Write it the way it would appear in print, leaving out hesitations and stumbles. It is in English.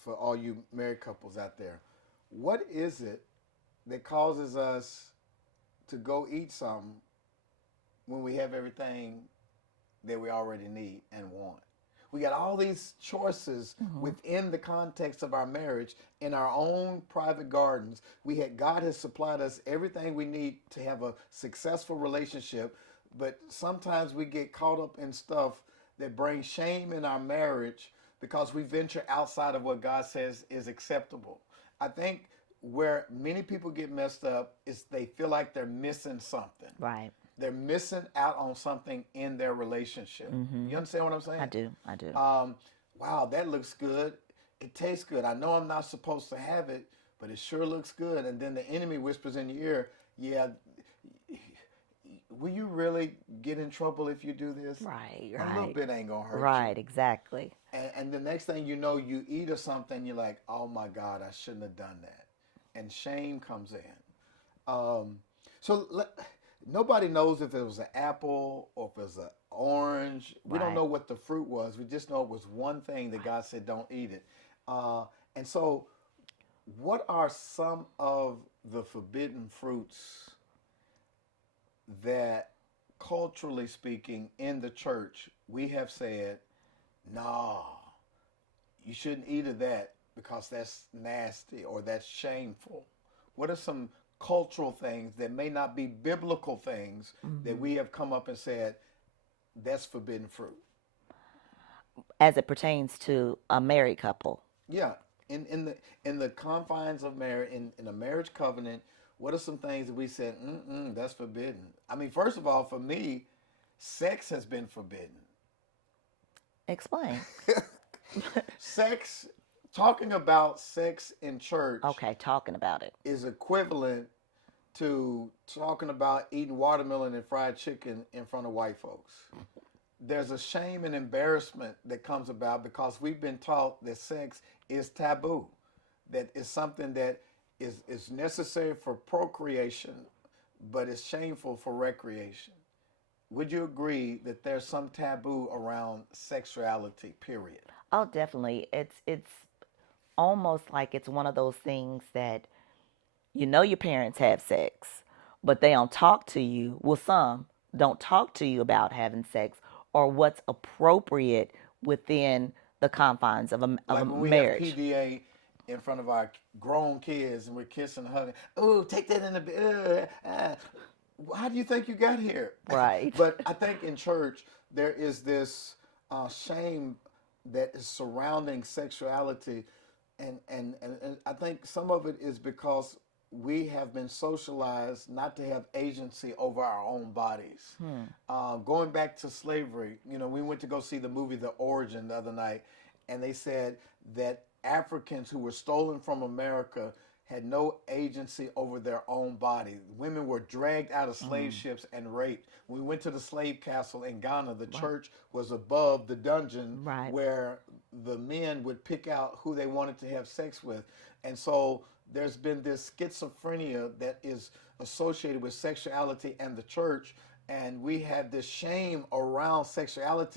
for all you married couples out there. What is it that causes us to go eat something when we have everything that we already need and want? We got all these choices within the context of our marriage in our own private gardens. God has supplied us everything we need to have a successful relationship, but sometimes we get caught up in stuff that brings shame in our marriage because we venture outside of what God says is acceptable. I think where many people get messed up is they feel like they're missing something. Right. They're missing out on something in their relationship. You understand what I'm saying? I do. I do. Wow, that looks good. It tastes good. I know I'm not supposed to have it, but it sure looks good. And then the enemy whispers in your ear, yeah, will you really get in trouble if you do this? Right. A little Right. bit ain't going to hurt you. Right. Exactly. And the next thing you know, you eat or something, you're like, oh my God, I shouldn't have done that. And shame comes in. So nobody knows if it was an apple or if it was an orange. We don't Right. know what the fruit was. We just know it was one thing that God said, don't eat it. And so, what are some of the forbidden fruits that, culturally speaking, in the church, we have said, no, you shouldn't eat of that because that's nasty or that's shameful? What are some cultural things that may not be biblical things that we have come up and said, that's forbidden fruit? As it pertains to a married couple. Yeah, in the confines of marriage, in a marriage covenant, what are some things that we said, that's forbidden? I mean, first of all, for me, sex has been forbidden. Explain. Sex, talking about sex in church Okay, talking about it. is equivalent to talking about eating watermelon and fried chicken in front of white folks. There's a shame and embarrassment that comes about because we've been taught that sex is taboo, that is something that is necessary for procreation, but is shameful for recreation. Would you agree that there's some taboo around sexuality, period? Oh, definitely. It's almost like it's one of those things that your parents have sex, but they don't talk to you. Well, some don't talk to you about having sex or what's appropriate within the confines of a Like when we have marriage. PDA in front of our grown kids and we're kissing and hugging. Oh, take that in the bed. How do you think you got here? Right. But I think in church there is this shame that is surrounding sexuality, and I think some of it is because we have been socialized not to have agency over our own bodies. Going back to slavery, we went to go see the movie The Origin the other night, and they said that Africans who were stolen from America had no agency over their own body. Women were dragged out of slave ships and raped. When we went to the slave castle in Ghana, the church was above the dungeon Right. where the men would pick out who they wanted to have sex with. And so there's been this schizophrenia that is associated with sexuality and the church, and we have this shame around sexuality